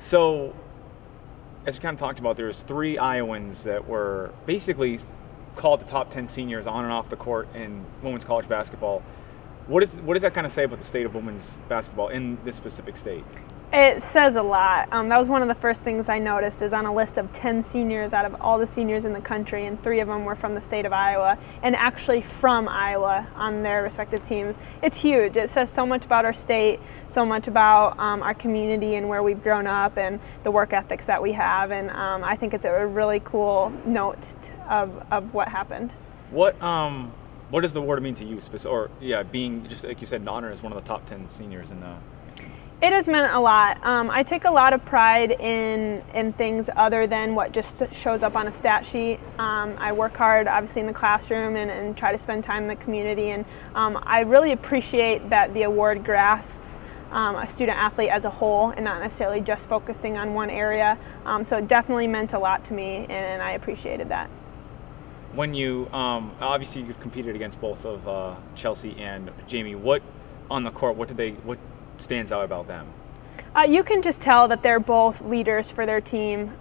So, as we kind of talked about, there was 3 Iowans that were basically called the top 10 seniors on and off the court in women's college basketball. What does that kind of say about the state of women's basketball in this specific state? It says a lot. That was one of the first things I noticed, is on a list of 10 seniors out of all the seniors in the country, and 3 of them were from the state of Iowa, and actually from Iowa on their respective teams. It's huge. It says so much about our state, so much about our community and where we've grown up and the work ethics that we have, and I think it's a really cool note of what happened. What does the award mean to you? Being, just like you said, an honor as one of the top 10 seniors in the... It has meant a lot. I take a lot of pride in things other than what just shows up on a stat sheet. I work hard, obviously, in the classroom and try to spend time in the community. And I really appreciate that the award grasps a student athlete as a whole and not necessarily just focusing on one area. So it definitely meant a lot to me, and I appreciated that. When you, obviously you've competed against both of Chelsea and Jamie, what on the court, what stands out about them? You can just tell that they're both leaders for their team.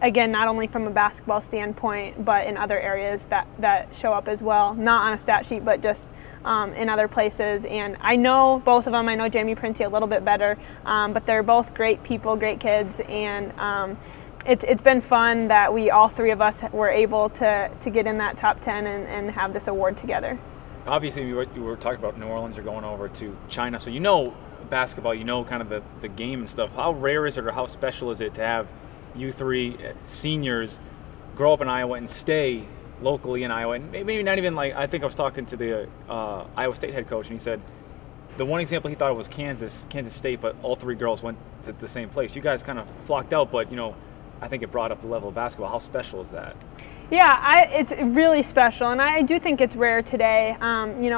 Again, not only from a basketball standpoint, but in other areas that show up as well. Not on a stat sheet, but just in other places. And I know both of them. I know Jamie Printy a little bit better, but they're both great people, great kids, and it's been fun that all 3 of us were able to get in that top 10 and have this award together. Obviously, you were talking about New Orleans. You're going over to China, so you know basketball, you know kind of the game and stuff. How rare is it, or how special is it to have you 3 seniors grow up in Iowa and stay locally in Iowa? And maybe not even, like, I think I was talking to the Iowa State head coach, and he said the one example he thought of was Kansas State, but all 3 girls went to the same place. You guys kind of flocked out, but I think it brought up the level of basketball. How special is that? Yeah, it's really special, and I do think it's rare today.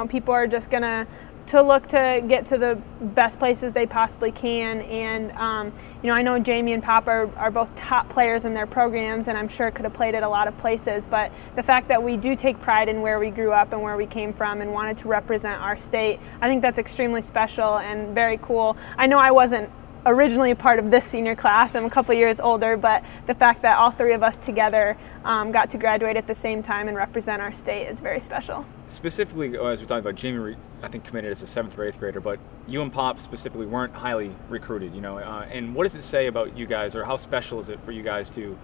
People are just gonna look to get to the best places they possibly can, and I know Jamie and Pop are both top players in their programs, and I'm sure could have played at a lot of places, but the fact that we do take pride in where we grew up and where we came from and wanted to represent our state, I think that's extremely special and very cool. I know I wasn't originally a part of this senior class. I'm a couple years older, but the fact that all 3 of us together got to graduate at the same time and represent our state is very special. Specifically, as we talked about, Jamie, I think, committed as a 7th or 8th grader, but you and Pop specifically weren't highly recruited, and what does it say about you guys, or how special is it for you guys to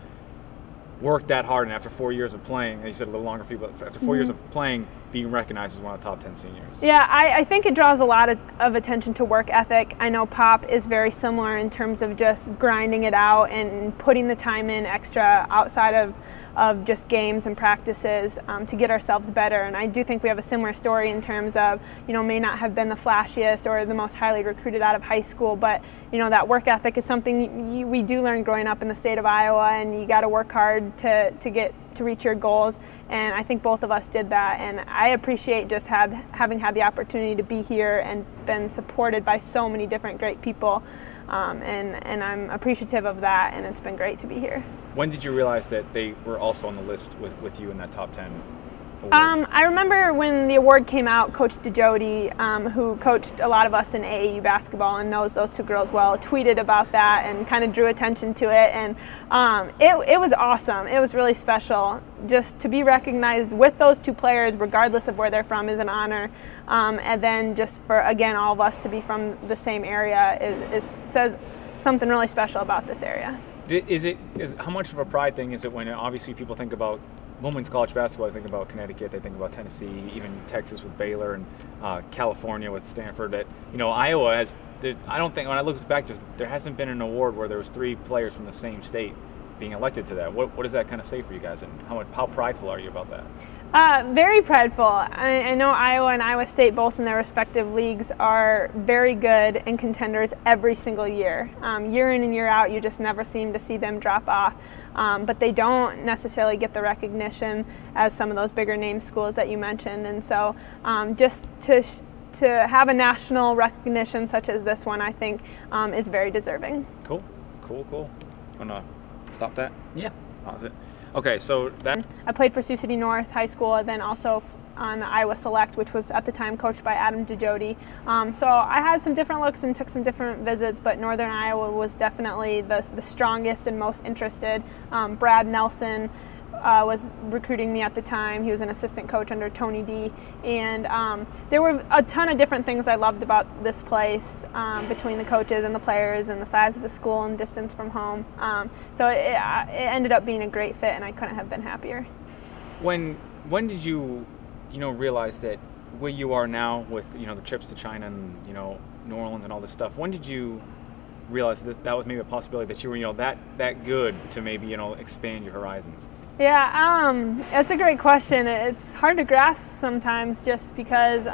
work that hard, and after 4 years of playing, as you said, a little longer for you, but after 4 years of playing, being recognized as one of the top 10 seniors? Yeah, I think it draws a lot of attention to work ethic. I know Pop is very similar in terms of just grinding it out and putting the time in extra outside of just games and practices to get ourselves better. And I do think we have a similar story in terms of, may not have been the flashiest or the most highly recruited out of high school, but that work ethic is something we do learn growing up in the state of Iowa, and you got to work hard to reach your goals. And I think both of us did that, and I appreciate just having had the opportunity to be here and been supported by so many different great people. And I'm appreciative of that, and it's been great to be here. When did you realize that they were also on the list with you in that top 10? I remember when the award came out, Coach DeJody, who coached a lot of us in AAU basketball and knows those 2 girls well, tweeted about that and kind of drew attention to it. And it was awesome. It was really special. Just to be recognized with those 2 players, regardless of where they're from, is an honor. And then just for, again, all of us to be from the same area says something really special about this area. How much of a pride thing is it when obviously people think about women's college basketball? They think about Connecticut, they think about Tennessee, even Texas with Baylor, and California with Stanford. That Iowa has. I don't think, when I look back, there hasn't been an award where there was 3 players from the same state being elected to that. What does that kind of say for you guys, and how prideful are you about that? Very prideful. I know Iowa and Iowa State, both in their respective leagues, are very good and contenders every single year. Year in and year out, you just never seem to see them drop off. But they don't necessarily get the recognition as some of those bigger name schools that you mentioned. And so just to have a national recognition such as this one, I think, is very deserving. Cool. Want to stop that? Yeah. Pause it. Okay, so that... I played for Sioux City North High School, and then also on the Iowa Select, which was at the time coached by Adam DeJody. So I had some different looks and took some different visits, but Northern Iowa was definitely the strongest and most interested. Brad Nelson was recruiting me at the time. He was an assistant coach under Tony D. And there were a ton of different things I loved about this place, between the coaches and the players and the size of the school and distance from home. So it ended up being a great fit, and I couldn't have been happier. When did you realize that where you are now with the trips to China and New Orleans and all this stuff? When did you realize that was maybe a possibility, that you were that good to maybe expand your horizons? Yeah, it's a great question. It's hard to grasp sometimes, just because,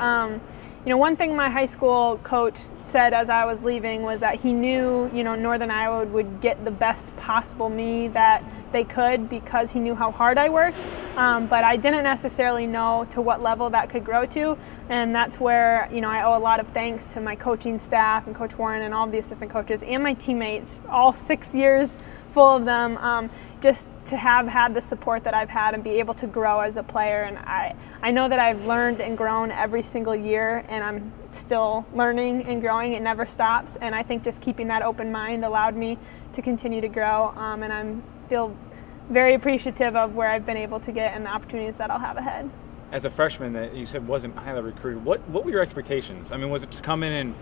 one thing my high school coach said as I was leaving was that he knew, Northern Iowa would get the best possible me that they could, because he knew how hard I worked, but I didn't necessarily know to what level that could grow to, and that's where, I owe a lot of thanks to my coaching staff and Coach Warren and all of the assistant coaches and my teammates, all 6 years full of them, just to have had the support that I've had and be able to grow as a player. And I know that I've learned and grown every single year, and I'm still learning and growing. It never stops, and I think just keeping that open mind allowed me to continue to grow, and I feel very appreciative of where I've been able to get and the opportunities that I'll have ahead. As a freshman that you said wasn't highly recruited, what were your expectations? I mean, was it just come in and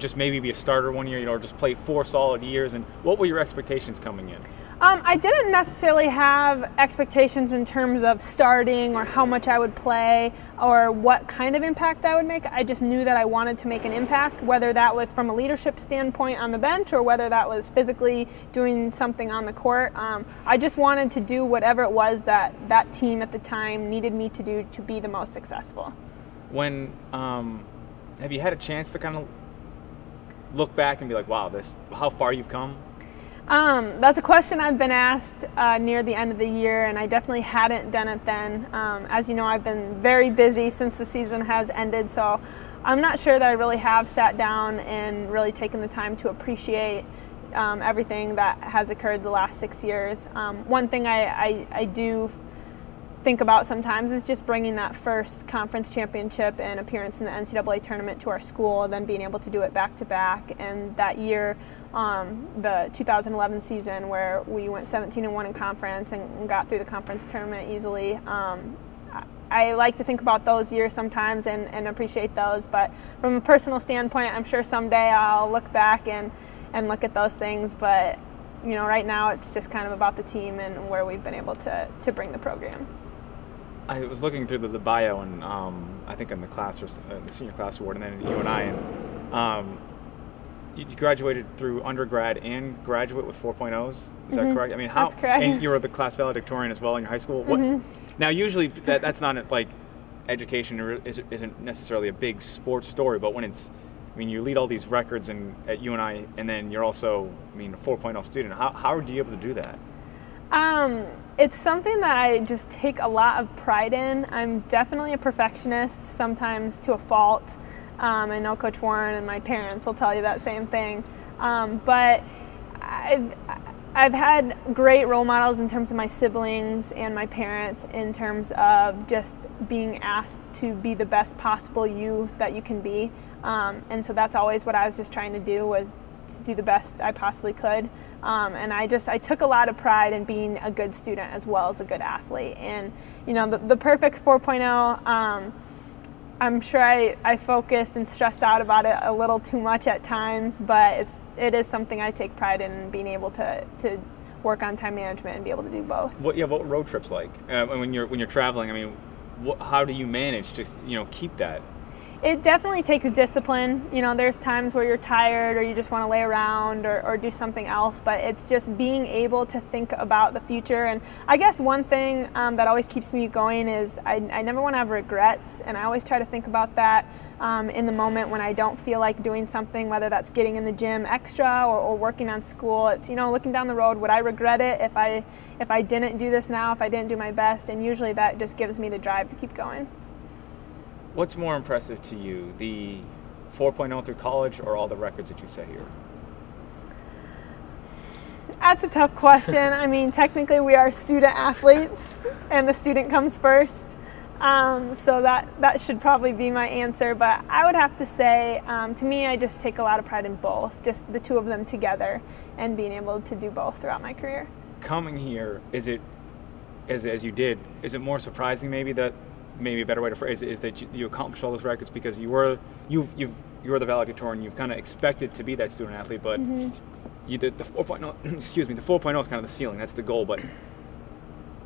just maybe be a starter one year, or just play 4 solid years? And what were your expectations coming in? I didn't necessarily have expectations in terms of starting or how much I would play or what kind of impact I would make. I just knew that I wanted to make an impact, whether that was from a leadership standpoint on the bench or whether that was physically doing something on the court. I just wanted to do whatever it was that team at the time needed me to do to be the most successful. When have you had a chance to kind of look back and be like, wow, how far you've come? That's a question I've been asked near the end of the year, and I definitely hadn't done it then. As you know, I've been very busy since the season has ended, so I'm not sure that I really have sat down and really taken the time to appreciate everything that has occurred the last 6 years. One thing I do think about sometimes is just bringing that first conference championship and appearance in the NCAA tournament to our school, and then being able to do it back to back. And that year, the 2011 season, where we went 17-1 in conference and got through the conference tournament easily. I like to think about those years sometimes and appreciate those, but from a personal standpoint, I'm sure someday I'll look back and look at those things, but right now it's just kind of about the team and where we've been able to bring the program. I was looking through the bio, and I think in the class, or the senior class award, and then in UNI, and you graduated through undergrad and graduate with 4.0s. Is that correct? I mean, That's correct. And you were the class valedictorian as well in your high school. What? Now, usually that's not like education isn't necessarily a big sports story, but when it's, you lead all these records at UNI, and then you're also, a 4.0 student. How are you able to do that? It's something that I just take a lot of pride in. I'm definitely a perfectionist, sometimes to a fault. I know Coach Warren and my parents will tell you that same thing. But I've had great role models in terms of my siblings and my parents, in terms of just being asked to be the best possible you that you can be. And so that's always what I was just trying to do, was to do the best I possibly could. And I took a lot of pride in being a good student as well as a good athlete. And, the perfect 4.0, I'm sure I focused and stressed out about it a little too much at times, but it is something I take pride in, being able to work on time management and be able to do both. What road trips like? When you're traveling, how do you manage to keep that? It definitely takes discipline. There's times where you're tired or you just want to lay around or do something else, but it's just being able to think about the future. And I guess one thing that always keeps me going is I never want to have regrets, and I always try to think about that in the moment when I don't feel like doing something, whether that's getting in the gym extra or working on school. It's, looking down the road, would I regret it if I didn't do this now, if I didn't do my best? And usually that just gives me the drive to keep going. What's more impressive to you, the 4.0 through college or all the records that you set here? That's a tough question. Technically we are student athletes, and the student comes first. So that should probably be my answer, but I would have to say, to me, I just take a lot of pride in both, just the two of them together and being able to do both throughout my career. Coming here, is it, as you did, is it more surprising maybe that, maybe a better way to phrase it is that you accomplished all those records because you were the valedictorian, you've kind of expected to be that student athlete, but you did the 4.0, excuse me, the 4.0 is kind of the ceiling, that's the goal, but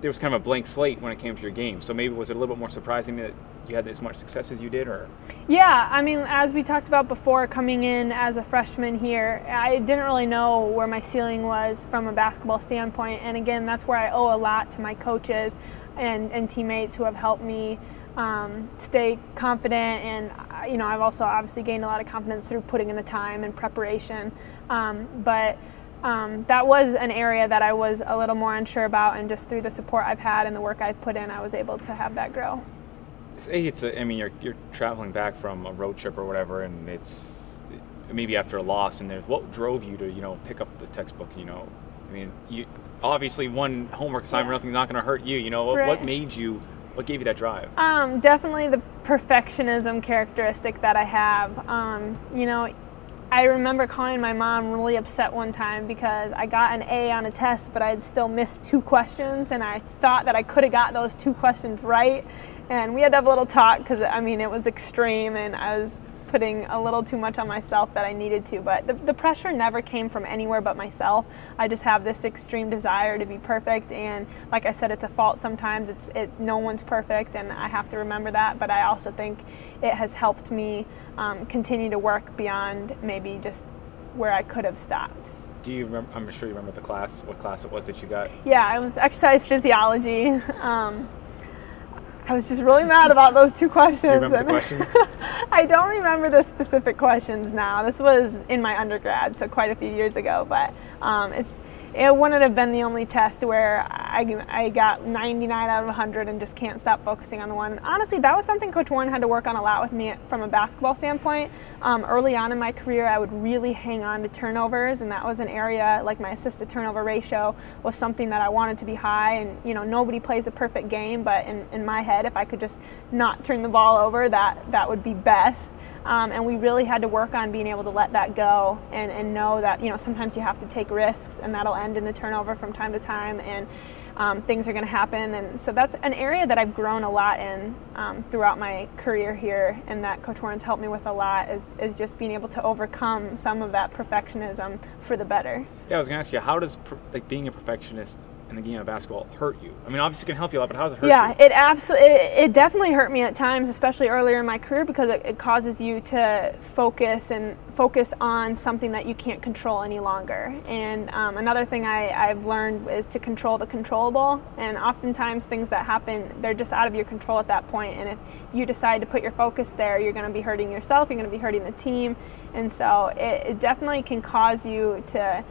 there was kind of a blank slate when it came to your game. So maybe was it a little bit more surprising that you had as much success as you did, or? Yeah, I mean, as we talked about before, coming in as a freshman here, I didn't really know where my ceiling was from a basketball standpoint. And again, that's where I owe a lot to my coaches and teammates who have helped me stay confident. And I've also obviously gained a lot of confidence through putting in the time and preparation. But that was an area that I was a little more unsure about, and just through the support I've had and the work I've put in, I was able to have that grow. Say I mean, you're traveling back from a road trip or whatever, and it's maybe after a loss, and what drove you to pick up the textbook? I mean, you obviously one homework assignment, nothing's not going to hurt you. Right. What gave you that drive? Definitely the perfectionism characteristic that I have. I remember calling my mom really upset one time because I got an A on a test, but I had still missed 2 questions, and I thought that I could have got those 2 questions right. And we had to have a little talk because, I mean, it was extreme, and I was putting a little too much on myself that I needed to. But the pressure never came from anywhere but myself. I just have this extreme desire to be perfect, and like I said, it's a fault sometimes. No one's perfect, and I have to remember that. But I also think it has helped me continue to work beyond maybe just where I could have stopped. Do you remember? I'm sure you remember what class it was that you got? Yeah, it was exercise physiology. I was just really mad about those 2 questions. Do you remember the questions? I don't remember the specific questions now. This was in my undergrad, so quite a few years ago. But it wouldn't have been the only test where I got 99 out of 100 and just can't stop focusing on the one. Honestly, that was something Coach Warren had to work on a lot with me from a basketball standpoint. Early on in my career, I would really hang on to turnovers, and that was an area, like my assist to turnover ratio was something that I wanted to be high. And nobody plays a perfect game, but in my head, if I could just not turn the ball over, that would be best. And we really had to work on being able to let that go and know that sometimes you have to take risks, and that'll end in the turnover from time to time, and things are going to happen. And so that's an area that I've grown a lot in throughout my career here, and that Coach Warren's helped me with a lot is just being able to overcome some of that perfectionism for the better. Yeah, I was going to ask you, how does being a perfectionist in the game of basketball hurt you? I mean, obviously it can help you a lot, but how does it hurt you? Yeah, it definitely hurt me at times, especially earlier in my career, because it causes you to focus on something that you can't control any longer. And another thing I've learned is to control the controllable, and oftentimes things that happen, they're just out of your control at that point, and if you decide to put your focus there, you're going to be hurting yourself, you're going to be hurting the team, and so it definitely can cause you to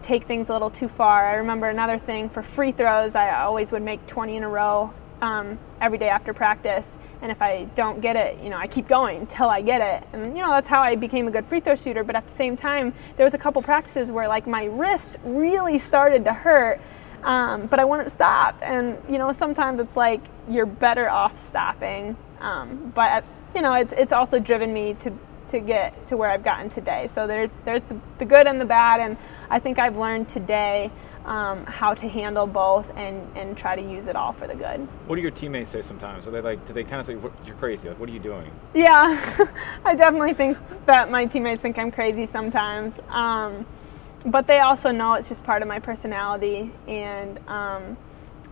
take things a little too far. I remember another thing for free throws, I always would make 20 in a row every day after practice, and if I don't get it, I keep going till I get it, and that's how I became a good free throw shooter. But at the same time, there was a couple practices where my wrist really started to hurt, but I wouldn't stop, and sometimes it's like you're better off stopping, but it's also driven me to get to where I've gotten today. So there's the good and the bad, and I think I've learned today how to handle both and try to use it all for the good. What do your teammates say sometimes? Are they do they kind of say, you're crazy, what are you doing? Yeah, I definitely think that my teammates think I'm crazy sometimes, but they also know it's just part of my personality, and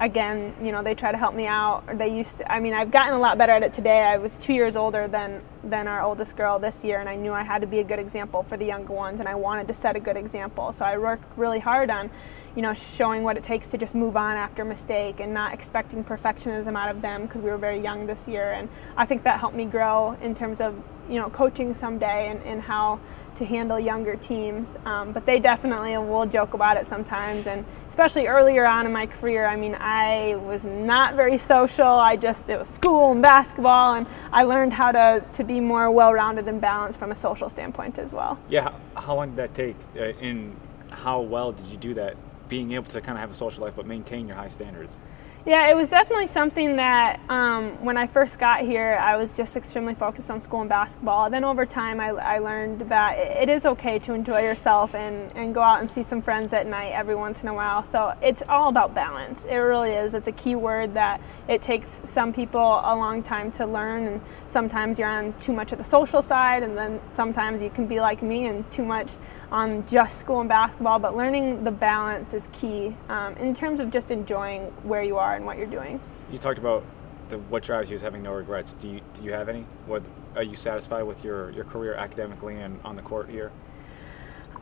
again, they try to help me out. Or they used to. I mean, I've gotten a lot better at it today. I was 2 years older than our oldest girl this year, and I knew I had to be a good example for the younger ones, and I wanted to set a good example. So I worked really hard on, showing what it takes to just move on after a mistake and not expecting perfectionism out of them, because we were very young this year. And I think that helped me grow in terms of, coaching someday and how to handle younger teams, but they definitely will joke about it sometimes, and especially earlier on in my career, I mean, I was not very social. It was school and basketball, and I learned how to be more well-rounded and balanced from a social standpoint as well. Yeah, how long did that take, and how well did you do that, being able to kind of have a social life but maintain your high standards? Yeah, it was definitely something that when I first got here, I was just extremely focused on school and basketball. Then over time, I learned that it is okay to enjoy yourself and go out and see some friends at night every once in a while. So it's all about balance. It really is. It's a key word that it takes some people a long time to learn, and sometimes you're on too much of the social side, and then sometimes you can be like me and too much on just school and basketball. But learning the balance is key in terms of just enjoying where you are and what you're doing. You talked about what drives you is having no regrets. Do you have any? Are you satisfied with your career academically and on the court here?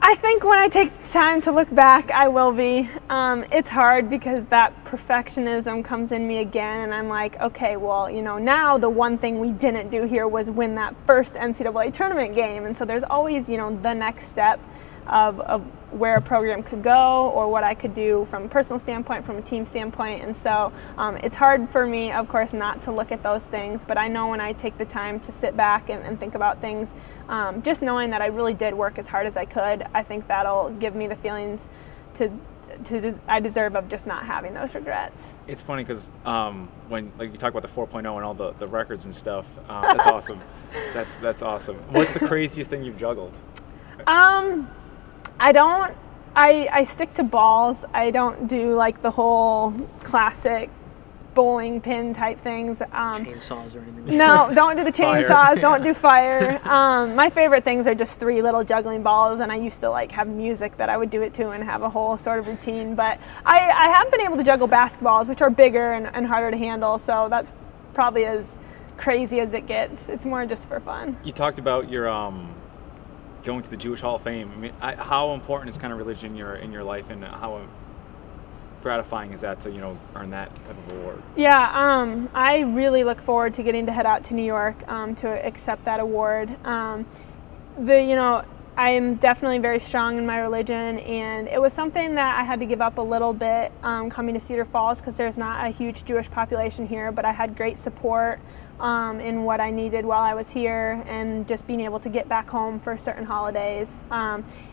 I think when I take time to look back, I will be. It's hard because that perfectionism comes in me again, and I'm like, okay, well, now the one thing we didn't do here was win that first NCAA tournament game, and so there's always, the next step of where a program could go or what I could do from a personal standpoint, from a team standpoint. And so it's hard for me, of course, not to look at those things, but I know when I take the time to sit back and think about things, just knowing that I really did work as hard as I could, I think that'll give me the feelings I deserve of just not having those regrets. It's funny because when you talk about the 4.0 and all the records and stuff, that's awesome. That's awesome. What's the craziest thing you've juggled? I stick to balls. I don't do like the whole classic bowling pin type things. Chainsaws or anything? No, don't do the chainsaws, don't do fire. My favorite things are just 3 little juggling balls, and I used to have music that I would do it to and have a whole sort of routine. But I have been able to juggle basketballs, which are bigger and harder to handle, so that's probably as crazy as it gets. It's more just for fun. You talked about your going to the Jewish Hall of Fame. I mean, how important is kind of religion in your life, and how gratifying is that to earn that type of award? Yeah, I really look forward to getting to head out to New York to accept that award. I am definitely very strong in my religion, and it was something that I had to give up a little bit coming to Cedar Falls because there's not a huge Jewish population here, but I had great support in what I needed while I was here, and just being able to get back home for certain holidays.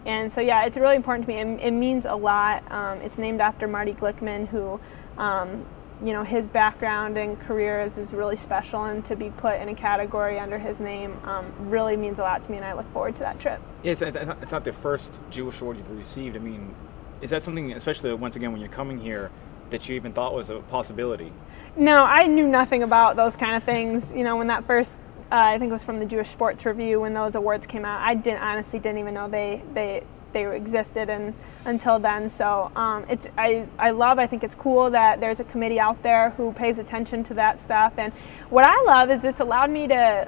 And so yeah, it's really important to me. It means a lot. It's named after Marty Glickman, who his background and career is really special, and to be put in a category under his name really means a lot to me, and I look forward to that trip. Yeah, it's not the first Jewish award you've received. I mean, is that something, especially once again when you're coming here, that you even thought was a possibility? No, I knew nothing about those kind of things. When that first, I think it was from the Jewish Sports Review, when those awards came out, I honestly didn't even know they existed until then. So I think it's cool that there's a committee out there who pays attention to that stuff. And what I love is it's allowed me to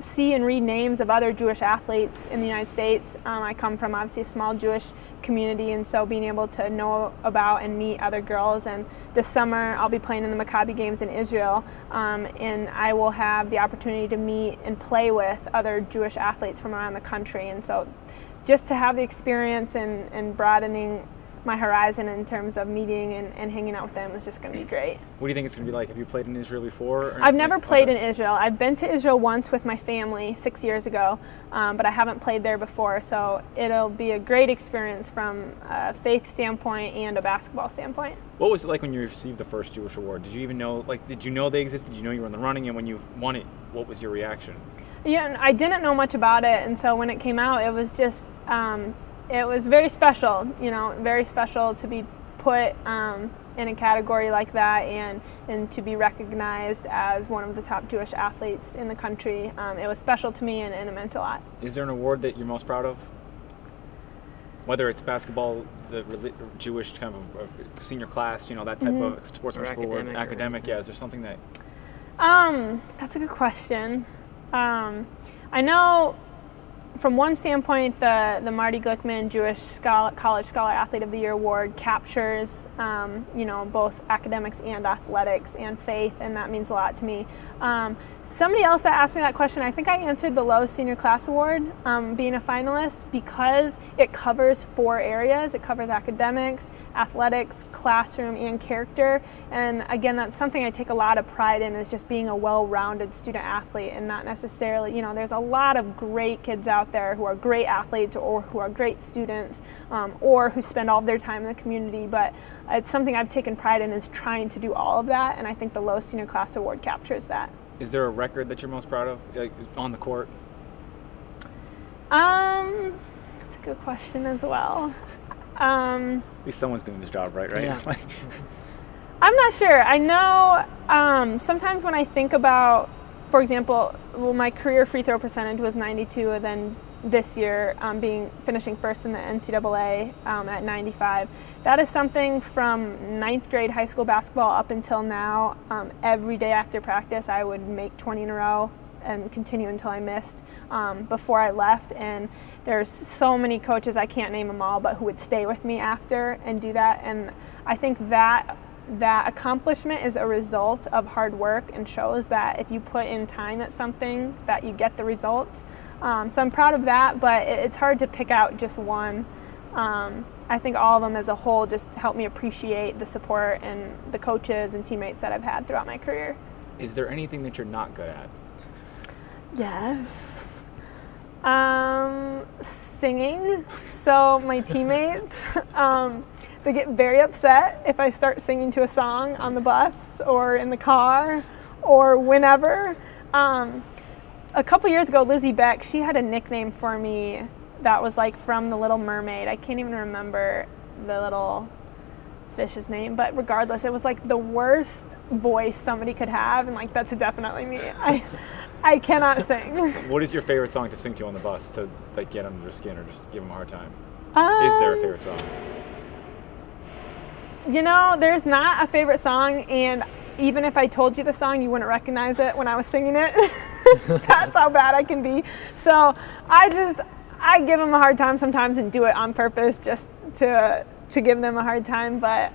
see and read names of other Jewish athletes in the United States. I come from obviously a small Jewish community, and so being able to know about and meet other girls. And this summer I'll be playing in the Maccabi games in Israel, and I will have the opportunity to meet and play with other Jewish athletes from around the country. And so just to have the experience and broadening my horizon in terms of meeting and hanging out with them is just going to be great. What do you think it's going to be like? Have you played in Israel before? I've never played in Israel. I've been to Israel once with my family 6 years ago, but I haven't played there before, so it'll be a great experience from a faith standpoint and a basketball standpoint. What was it like when you received the first Jewish award? Did you even know, did you know they existed? Did you know you were in the running? And when you won it, what was your reaction? Yeah, I didn't know much about it, and so when it came out, it was just it was very special, very special to be put in a category like that and to be recognized as one of the top Jewish athletes in the country. It was special to me, and it meant a lot. Is there an award that you're most proud of? Whether it's basketball, the Jewish kind of senior class, that type of sportsmanship award, academic, yeah, is there something that? That's a good question. I know from one standpoint, the Marty Glickman Jewish College Scholar Athlete of the Year Award captures, both academics and athletics and faith, and that means a lot to me. Somebody else that asked me that question, I think I answered the Lowe's Senior Class Award, being a finalist, because it covers 4 areas. It covers academics, athletics, classroom, and character. And again, that's something I take a lot of pride in, is just being a well-rounded student athlete, and not necessarily, you know, there's a lot of great kids out there who are great athletes or who are great students, or who spend all of their time in the community, but it's something I've taken pride in, is trying to do all of that, and I think the Lowe's Senior Class Award captures that. Is there a record that you're most proud of, like, on the court? That's a good question as well. At least someone's doing this job right? Yeah. I'm not sure. I know sometimes when I think about, for example, well, my career free throw percentage was 92, and then this year finishing first in the NCAA at 95. That is something from 9th grade high school basketball up until now. Every day after practice, I would make 20 in a row and continue until I missed before I left. And there's so many coaches, I can't name them all, but who would stay with me after and do that. And I think that accomplishment is a result of hard work, and shows that if you put in time at something, that you get the results. So I'm proud of that, but it's hard to pick out just one. I think all of them as a whole just help me appreciate the support and the coaches and teammates that I've had throughout my career. Is there anything that you're not good at? Yes. Singing. So my teammates, they get very upset if I start singing to a song on the bus or in the car or whenever. A couple years ago, Lizzie Beck, she had a nickname for me that was like from The Little Mermaid. I can't even remember the little fish's name, but regardless, it was like the worst voice somebody could have, and like that's definitely me. I cannot sing. What is your favorite song to sing to on the bus to like get under their skin or just give them a hard time? Is there a favorite song? You know, there's not a favorite song, and even if I told you the song, you wouldn't recognize it when I was singing it. That's how bad I can be. So I give them a hard time sometimes and do it on purpose just to give them a hard time. But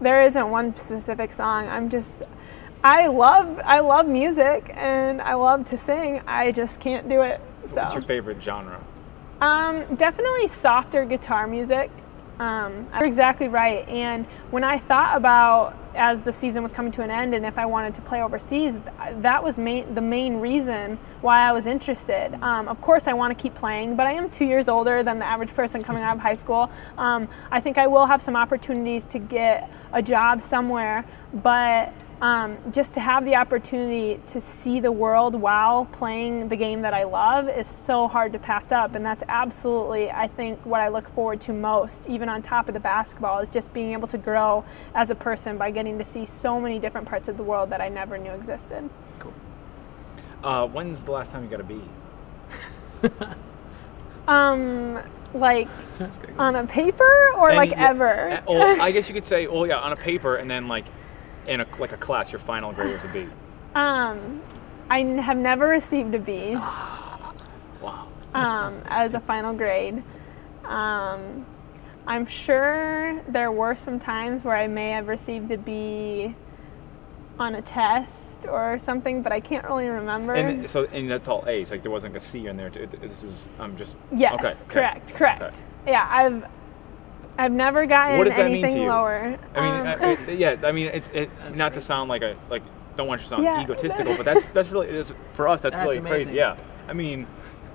there isn't one specific song. I love music and I love to sing. I just can't do it. So. What's your favorite genre? Definitely softer guitar music. You're exactly right. And when I thought about, as the season was coming to an end, and if I wanted to play overseas, that was the main reason why I was interested. Of course, I want to keep playing, but I am 2 years older than the average person coming out of high school. I think I will have some opportunities to get a job somewhere, but just to have the opportunity to see the world while playing the game that I love is so hard to pass up, and that's absolutely, I think, what I look forward to most, even on top of the basketball, is just being able to grow as a person by getting to see so many different parts of the world that I never knew existed. Cool. When's the last time you got a B? Like on a paper or like ever? Well, I guess you could say, yeah, on a paper, and then like in a class, your final grade was a B. I have never received a B. Wow. As a final grade. I'm sure there were some times where I may have received a B on a test or something, but I can't really remember. And that's all A's. Like there wasn't like a C in there. This is just. Yes. Okay. Correct. Okay. Yeah, I've never gotten what does that anything mean to you? lower. I mean, it's not to sound like don't want you to sound egotistical, but that's really for us. That's really amazing. crazy. Yeah. I mean,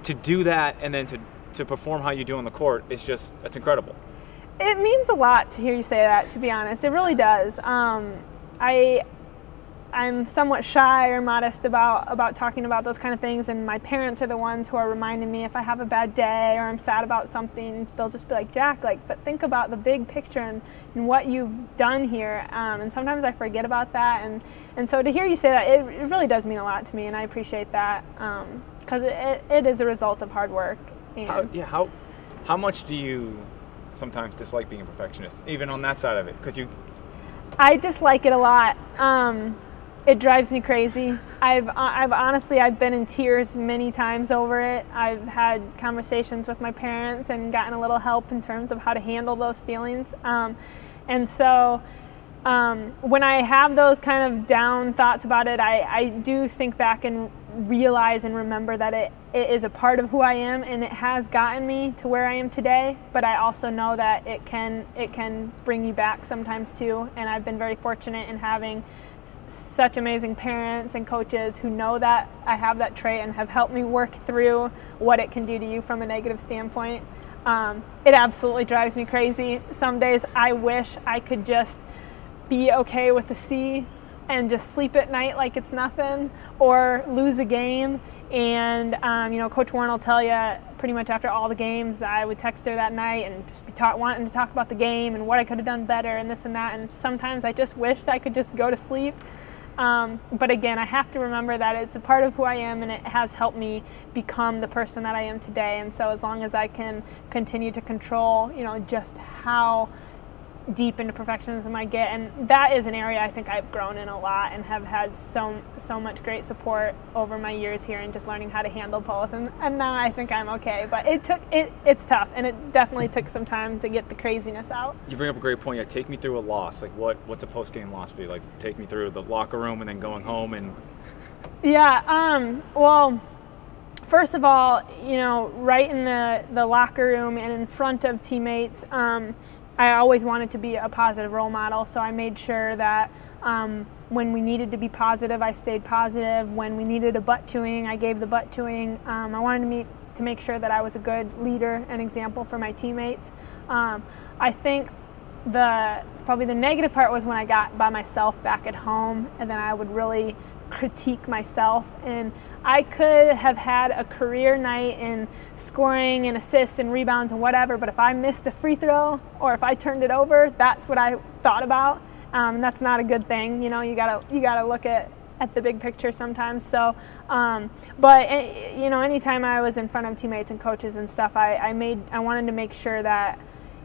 to do that and then to perform how you do on the court, that's incredible. It means a lot to hear you say that, to be honest. It really does. I'm somewhat shy or modest about talking about those kind of things, and my parents are the ones who are reminding me if I have a bad day or I'm sad about something. They'll just be like, Jack, but think about the big picture and what you've done here. And sometimes I forget about that, and so to hear you say that, it really does mean a lot to me, and I appreciate that because it is a result of hard work. And how much do you sometimes dislike being a perfectionist, even on that side of it? Because I dislike it a lot. It drives me crazy. I've honestly been in tears many times over it. I've had conversations with my parents and gotten a little help in terms of how to handle those feelings. And so when I have those kind of down thoughts about it, I do think back and realize and remember that it is a part of who I am, and it has gotten me to where I am today. But I also know that it can bring you back sometimes too. And I've been very fortunate in having such amazing parents and coaches who know that I have that trait and have helped me work through what it can do to you from a negative standpoint. It absolutely drives me crazy. Some days I wish I could just be okay with a C and just sleep at night like it's nothing, or lose a game. And Coach Warren will tell you pretty much after all the games, I would text her that night and just be wanting to talk about the game and what I could have done better and this and that. And sometimes I just wished I could just go to sleep. But again, I have to remember that it's a part of who I am, and it has helped me become the person that I am today. And so as long as I can continue to control, just how deep into perfectionism I get, and that is an area I think I've grown in a lot and have had so much great support over my years here, and just learning how to handle both, and now I think I'm okay. But it's tough, and it definitely took some time to get the craziness out. You bring up a great point. Yeah, take me through a loss. Like what's a post-game loss be like? Take me through the locker room and then going home. And well, first of all, right in the locker room and in front of teammates, I always wanted to be a positive role model, so I made sure that when we needed to be positive, I stayed positive. When we needed a butt chewing, I gave the butt chewing. I wanted to make sure that I was a good leader and example for my teammates. I think probably the negative part was when I got by myself back at home, and then I would really critique myself. And I could have had a career night in scoring and assists and rebounds and whatever, but if I missed a free throw or if I turned it over, that's what I thought about. And that's not a good thing. You gotta look at the big picture sometimes. So, anytime I was in front of teammates and coaches and stuff, I wanted to make sure that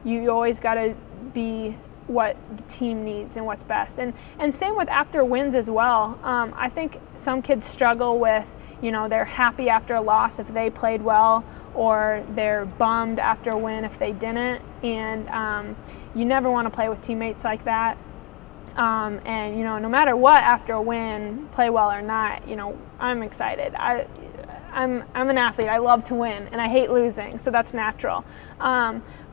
you always gotta be what the team needs and what's best. And same with after wins as well. I think some kids struggle with, they're happy after a loss if they played well, or they're bummed after a win if they didn't. And you never want to play with teammates like that. And no matter what, after a win, play well or not, I'm excited. I'm an athlete. I love to win, and I hate losing, so that's natural.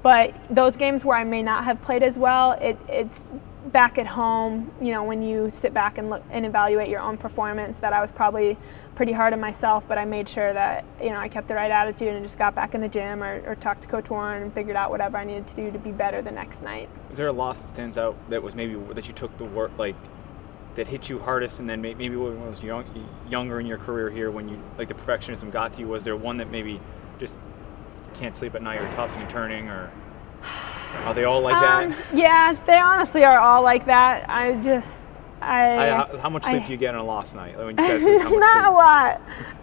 But those games where I may not have played as well, it's back at home, when you sit back and look and evaluate your own performance, that I was probably pretty hard on myself, but I made sure that, I kept the right attitude and just got back in the gym or talked to Coach Warren and figured out whatever I needed to do to be better the next night. Is there a loss that stands out that was maybe that you took the work, like, that hit you hardest, and then maybe when it was younger in your career here, when you, like, the perfectionism got to you? Was there one that maybe just can't sleep at night, or tossing and turning, or are they all like that? Yeah, they honestly are all like that. How much sleep do you get on a loss night? Like when you guys lose, how much not sleep? a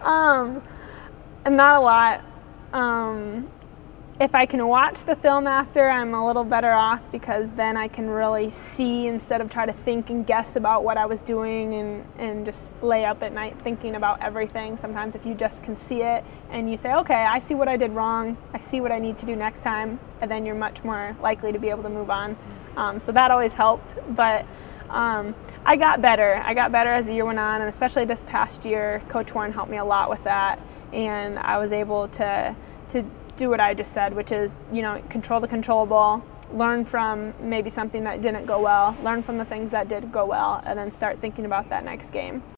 lot. Not a lot. If I can watch the film after, I'm a little better off, because then I can really see instead of try to think and guess about what I was doing and just lay up at night thinking about everything. Sometimes if you just can see it and you say, okay, I see what I did wrong, I see what I need to do next time, and then you're much more likely to be able to move on. So that always helped. But I got better. I got better as the year went on, and especially this past year, Coach Warren helped me a lot with that, and I was able to do what I just said, which is, control the controllable, learn from maybe something that didn't go well, learn from the things that did go well, and then start thinking about that next game.